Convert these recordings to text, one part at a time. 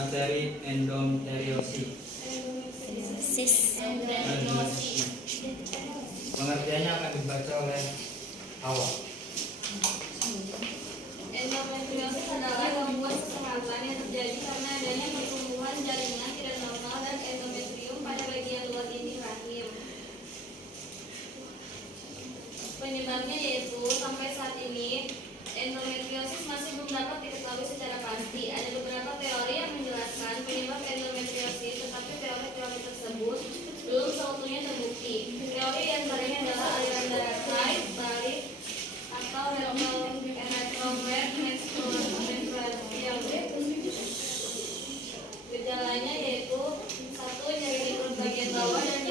materi endometriosis. Pengertiannya akan dibaca oleh Hawa. Endometriosis adalah gangguan kesehatan yang terjadi karena adanya pertumbuhan jaringan tidak normal dan endometrium pada bagian luar dinding rahim. Penyebabnya yaitu sampai saat ini endometriosis masih belum dapat diketahui secara pasti. Ada beberapa teori yang menjelaskan penyebab endometriosis, tetapi teori-teori tersebut belum seutuhnya terbukti. Teori diantaranya adalah aliran darah haid, balik, atau retrograde menstruasi. Gejalanya yaitu 1. Nyeri di perut bagian bawah dan di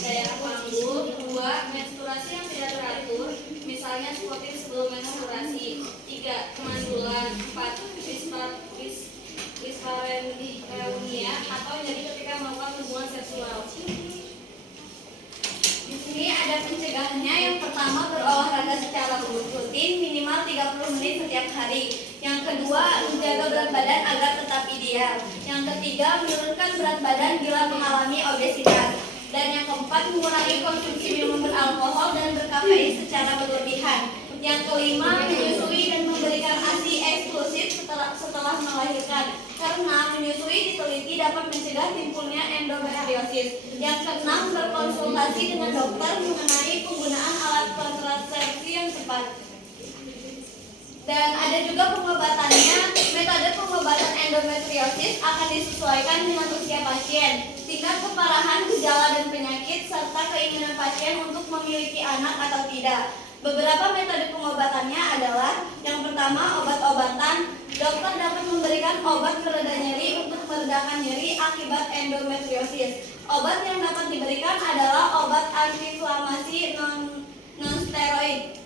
daerah panggul. 2. Menstruasi yang tidak teratur, misalnya seperti sebelum menstruasi. 3. Kemandulan. 4. Dispareunia atau nyeri ketika melakukan hubungan seksual. Di sini ada pencegahannya. Yang pertama, berolahraga secara rutin minimal 30 menit setiap hari. Yang kedua, menjaga berat badan agar tetap ideal. Yang ketiga, menurunkan berat badan bila mengalami obesitas. Dan yang keempat, mengurangi konsumsi minuman beralkohol dan berkafein secara berlebihan. Yang kelima, menyusui dan memberikan ASI eksklusif setelah melahirkan, karena menyusui diteliti dapat mencegah timbulnya endometriosis. Yang keenam, berkonsultasi dengan dokter mengenai penggunaan alat kontrasepsi yang tepat. Dan ada juga pengobatannya. Metode pengobatan endometriosis akan disesuaikan dengan usia pasien, tingkat keparahan gejala dan penyakit, serta keinginan pasien untuk memiliki anak atau tidak. Beberapa metode pengobatannya adalah: yang pertama, obat-obatan. Dokter dapat memberikan obat pereda nyeri untuk meredakan nyeri akibat endometriosis. Obat yang dapat diberikan adalah obat antiinflamasi non-steroid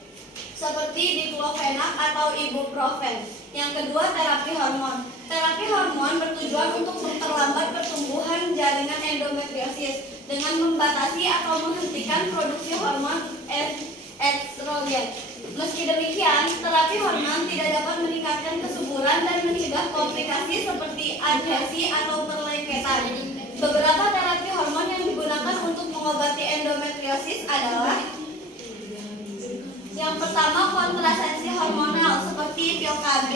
seperti diklofenak atau ibuprofen. Yang kedua, terapi hormon. Terapi hormon bertujuan untuk memperlambat pertumbuhan jaringan endometriosis dengan membatasi atau menghentikan produksi hormon estrogen. Meski demikian, terapi hormon tidak dapat meningkatkan kesuburan dan mencegah komplikasi seperti adhesi atau perlengketan. Beberapa terapi hormon yang digunakan untuk mengobati endometriosis adalah: yang pertama, kontrasepsi hormonal seperti pil KB,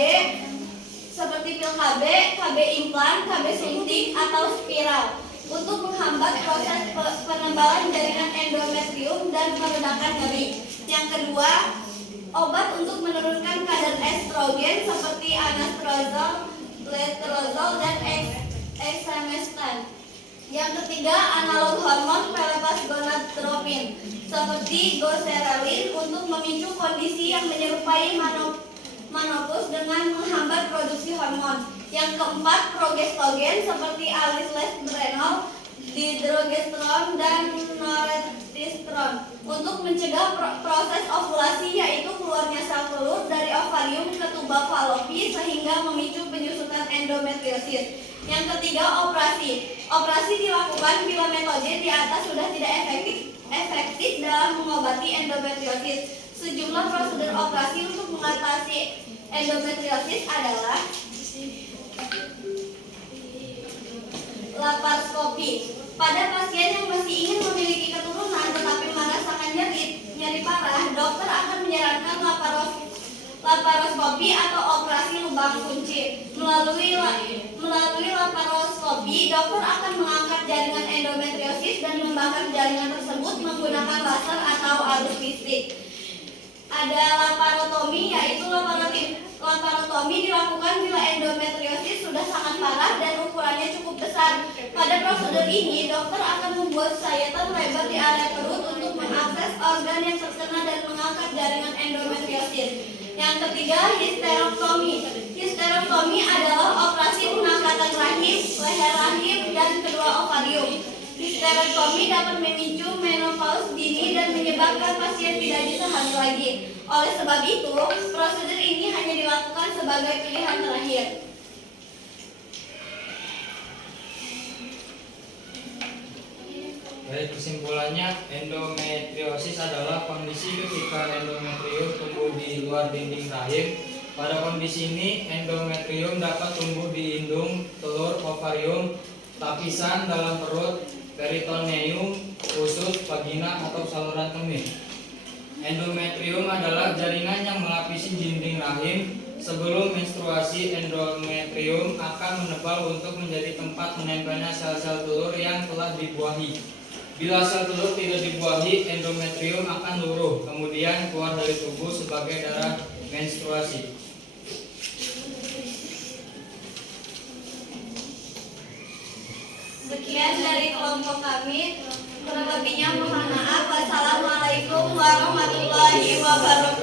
KB implan, KB suntik atau spiral untuk menghambat proses penebalan jaringan endometrium dan meredakan nyeri. Yang kedua, obat untuk menurunkan kadar estrogen seperti anastrozol, letrozol, dan exemestane. Yang ketiga, analog hormon pelepas gonadotropin seperti goserelin untuk memicu kondisi yang menyerupai menopause dengan menghambat produksi hormon. Yang keempat, progestogen seperti alislestenol, dihidrogesterone, dan norepinephrine untuk mencegah proses ovulasi, yaitu keluarnya sel telur dari ovarium ke tuba falopi sehingga memicu penyusutan endometriosis. Yang ketiga, operasi. Operasi dilakukan bila metode di atas sudah tidak efektif dalam mengobati endometriosis. Sejumlah prosedur operasi untuk mengatasi endometriosis adalah: laparoskopi. Pada pasien yang masih ingin memiliki keturunan tetapi merasakan nyeri parah, dokter akan menyarankan laparoskopi atau operasi lubang kunci. Melalui laparoskopi, dokter akan mengangkat jaringan endometriosis dan membakar jaringan tersebut menggunakan laser atau arus listrik. Ada laparotomi, yaitu laparotomi dilakukan bila endometriosis sudah sangat parah dan ukurannya cukup besar. Pada prosedur ini, dokter akan membuat sayatan lebar di area perut untuk mengakses organ yang terkena dan mengangkat jaringan endometriosis. Yang ketiga, histerektomi. Histerektomi adalah operasi pengangkatan rahim, leher rahim, dan kedua ovarium. Histerektomi dapat memicu menopause dini dan menyebabkan pasien tidak bisa hamil lagi. Oleh sebab itu, prosedur ini hanya dilakukan sebagai pilihan terakhir. Baik, kesimpulannya, endometriosis adalah kondisi ketika endometrium tumbuh di luar dinding rahim Pada kondisi ini, endometrium dapat tumbuh di indung, telur, ovarium, lapisan dalam perut, peritoneum, usus, vagina, atau saluran kemih. Endometrium adalah jaringan yang melapisi dinding rahim. Sebelum menstruasi, endometrium akan menebal untuk menjadi tempat menempelnya sel-sel telur yang telah dibuahi. Bila sel telur tidak dibuahi, endometrium akan luruh, kemudian keluar dari tubuh sebagai darah menstruasi. Sekian dari kelompok kami. Kurang lebihnya mohon maaf. Wassalamualaikum warahmatullahi wabarakatuh.